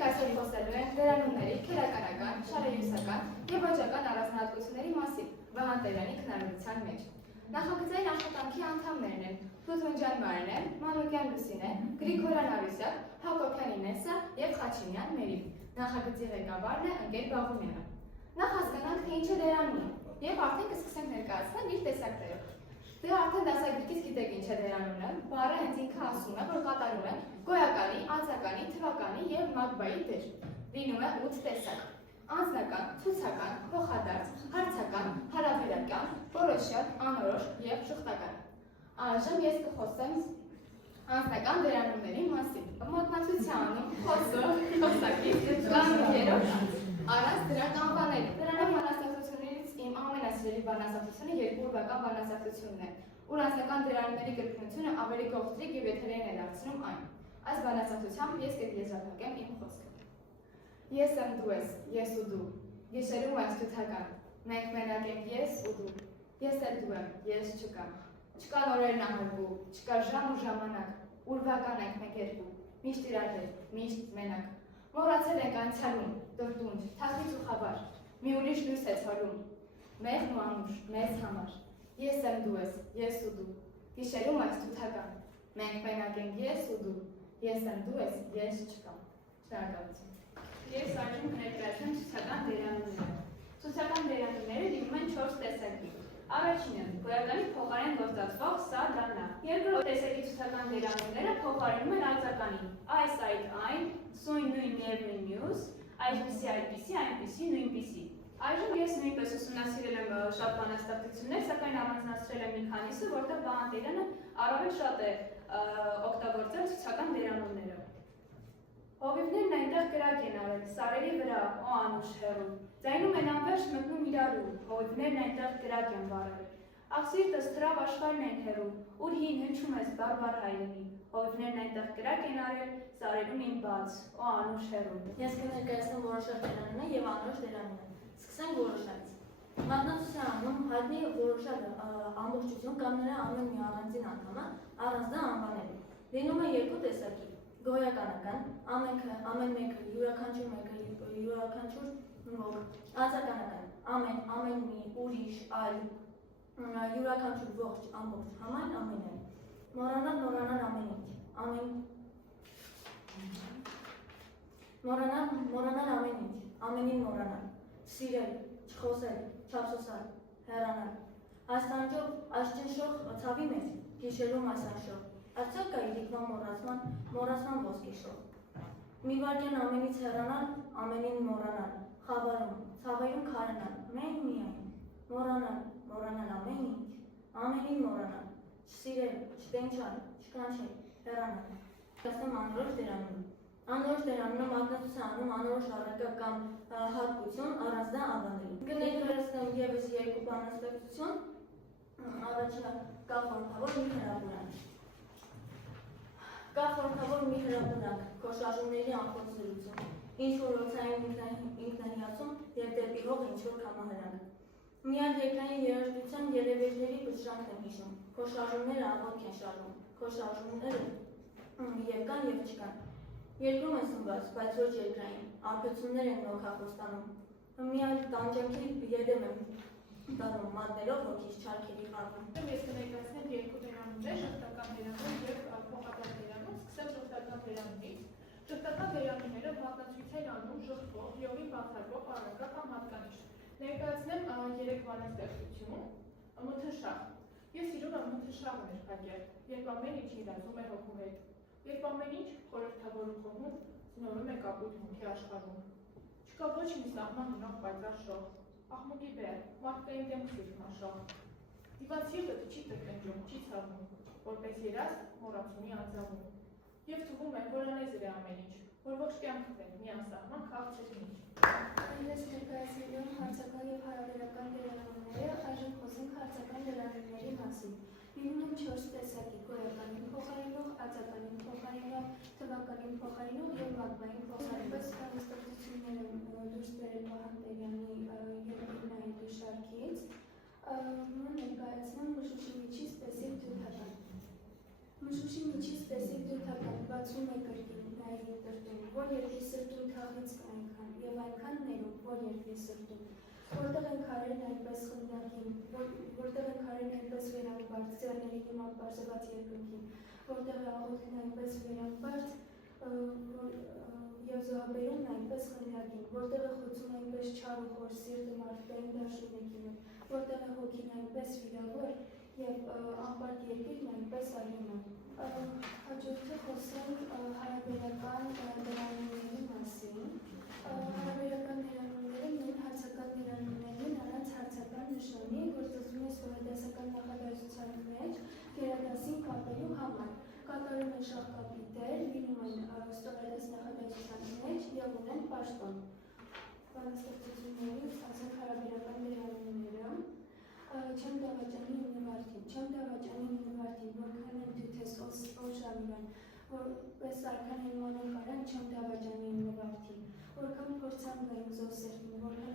Մենք այսօր խոսելու ենք դերանունների քերականական, շարայուզական և ոճական առանձնահատկությունների մասին Վահան Տերյանի քննարկության մեջ։ Նախագծային աշխատանքի անդամներն են Թութունջյան Մարինե, Մանուկյան Լուսինե, Գրիգորյան Արուսյակ, Հակոբյան Ինեսսա և Խաչինյան Մերի։ Նախագծի ղեկավարն է ընկեր Բաղումյանը։ Նախ հասկանանք, թե ինչ է դերանունը, և արդեն կսկսենք ներկայացնել իր տեսակներով։ Դե արդեն դասագրքից գիտեք ինչ է դերանունը, բառը հենց ինքը ասում է, որ կատարում է գոյականի, անձնականի, թվականի և մագբայի դեր։ Լինում է 8 տեսակ. անձնական, ցուցական, փոխադարձ, հարցական, հարաբերական, որոշյալ, անորոշ և շղթական։ Այժմ ես կխոսեմ անձնական դերանունների մասին։ Մատնացությանում խոսող, խոսակից, կանոններով առանց դրանք անվանելու։ Դրանով բանաստեղծություններից իմ ամենասիրելի բանաստեղծությունը երկու ուրվական բանաստեղծությունն է, ուր անձնական դերանունների կրկնությունը ավելի գողտրիկ և եթերային է դարձնում այն։ Այս բանաստեղծությամբ ես կեզրափակեմ իմ խոսքը։ Ես եմ դու ես, ես ու դու, գիշերում այս թութական, մենք մենակ ենք ես ու դու, ես էլ դու եմ, ես չկամ, չկան օրերն ահարվու, չկա ժամ ու ժամանակ, ուրվական ենք մենք երկու, միշտ իրար հետ, միշտ մենակ, մոռացել ենք անցյալում, դրդունջ, թախից ու խաբար, մի ուրիշ լույս է ցոլում, մեղմ ու անուշ, մեզ համար, ես եմ դու ես, ես ու դու, գիշերում այս թութական, մենք մենակ ենք ես ու դու, ես եմ դու ես, ես չկամ, շնորհակալություն։ Ես այժմ կներկայացնեմ ցուցական դերանունները։ Ցուցական դերանունները լինում են 4 տեսակի։ Առաջինը գոյականի փոխարեն գործածվող սա դա նա։ Երկրորդ տեսակի ցուցական դերանունները փոխարինում են արձականին։ Այս, այդ, այն, սույն, նույն, միևնույն, մյուս, այսպիսի, այդպիսի, այնպիսի, նույնպիսի։ Այժմ ես նույնպես ուսումնասիրել եմ շատ բանաստեղծություններ, սակայն առանձնացրել եմ մի քանիսը, որտեղ Վահան Տերյանը առավել շատ է օգտագործել ցուցական դերանունները։ Հովիվներն այնտեղ կրակ են արել, սարերի վրա, օ անուշ հեռու, ձայնում են անվերջ մտնում իրարու, հովիվներն այնտեղ կրակ են վարել։ Աղսիրտս թրավ աշխարհն են հեռու, ուր հին հնչում ես բարբար հայրենի, հովիվներն այնտեղ կրակ են արել, սարերում ին բաց, օ անուշ հեռու։ Ես կներկայացնեմ որոշակ դերանունը և անորոշ դերանունը։ Սկսենք որոշակից։ Մատնացությանում հայտնի որոշակը ամբողջություն կամ նրա ամեն մի առանձին անդամը առանց դա անվանելու։ Լինում է երկու տեսակի։ Գոյականական, ամեն մեկը, յուրաքանչյուր մեկը, յուրաքանչյուր ոք, անձնականական, ամեն մի, ուրիշ, այլ, յուրաքանչյուր ողջ, ամբողջ, համայն, ամենայն, մոռանալ ամեն ինչ, ամենին մոռանալ, սիրել, չխոսել, չափսոսալ, հեռանալ, այս ճնշող ցավի մեջ, գիշերում այս անշող, արդյոք կա իրիկվան մոռացման ոսկի շող։ Մի վայրկյան ամենից հեռանալ, ամենին մոռանալ, խավարում, ցավերում քարանալ, մենք միայն, մոռանալ ամեն ինչ, ամենին մոռանալ, չսիրել, չտենչալ, չկանչել, հեռանալ։ Կասեմ անորոշ դերանունը։ Անորոշ դերանունը մատնացությանում անորոշ առարկա կամ հատկություն առանց դա անվանելու։ Կներկայացնեմ ևս երկու բանաստեղծություն, առաջինը կա խորհրդավոր մի հրապուրանք։ Կա խորհրդավոր մի հրապուրանք, քո շարժումների անխոտ զրույցում, ինչ-որ օդային ինքնահիացում և դեպի հող ինչ-որ կամահրանք։ Միայն երկրային երաժշտության երևույթների բժրանքն եմ հիշում, քո շարժումները աղոթք են շարժում, քո շարժումները և կան և չկան։ Երկրում են սնված, բայց ոչ երկրային, արբեցումներ են նոքախոստանում։ Միայն տանջանքի ետեմ եմ տանում, մատներով հոգիս չարքերի խաղում։ Ես կներկայացնեմ երկու դերանուններ, շղթական դերանուն և փոխադարձ դերանուն, սկսեմ շղթական դերանունից։ Շղթական դերանունները մատնացույց են անում ժխտվող, յովի բացարկող առարկա կամ հատկանիշ։ Ներկայացնեմ 3 բանաստեղծություն, մթնշաղ։ Ես սիրում եմ մթնշաղ ներկայել, երբ ամեն ինչ իրազում է հոգու հետ, երբ ամեն ինչ խորհրդավոր ու խոհում զնորում է կապույտ հոնքի աշխարհում։ Չկա ոչ մի սահման հնող պայծառ շող, աղմուկի բեռ, մարդկային դեմք սիրտ մաշող։ Դիվան սիրտը չի տրտնջում, չի ցավում, որպես երազ մոռացումի անձավում։ Եվ թվում է, որ անեզր է ամեն ինչ, որ ողջ կյանքն է մի անսահման քաղցր ինչ։ Ես ներկայացնելու եմ հարցական և հարաբերական դերանունները, այժմ խոսենք հարցական դերանունների մասին։ Լինում են 4 տեսակի՝ գոյականին փոխարինող, արձականին փոխարինող, թվականին փոխարինող և մագմային փոխարինող։ Այս բանաստեղծությունները դուրս բերել Վահան Տերյանի երկրների շարքից, ներկայացնեմ Մշուշի միջի սպեսիֆ դյութական։ Մշուշի միջի սպեսիֆ դյութական 61 կրկին, հողքնային տրտում, որ երկրի սրտում թաղից այնքան, և այնքան ներում, որ երկրի սրտում, որտեղ են քարերն այնպես խնդակին, որտեղ են քարերն այնպես վերամբարձ, ձեռների նման պարզված երկնքին, որտեղ է աղոթքն այնպես վերամբարձ, և զոհաբերումն այնպես խնդակին, որտեղ է խոցում այնպես չար ու խոր սիրտը մարդկային դաշնեկի մոտ, որտեղ է հոգին այնպես վիրավոր և անպարտ երկիրն այնպես արյունոտ։ Հաջորդը խոսենք հարաբերական դերանունների մասին։ Հարաբերական դերանունները նույն հարցական դերանուններին առանց հարցական նշանի, որ ծծվում է ստորադասական նախադասության մեջ գերադասին կապելու համար։ Կատարում են շաղկապի դեր, լինում են ստորադաս նախադասության մեջ և ունեն պաշտոն։ Բանաստեղծություններից ասենք հարաբերական դերանունները։ Չեմ դավաճանի ունիվարդին, չեմ դավաճանի ունիվարդին, որքան եմ դութես օժավիրան, որպես արքան են մանոն կարան, չեմ դավաճանի ունիվարդին, որքան փորձամ գայմ զոսերին, որքան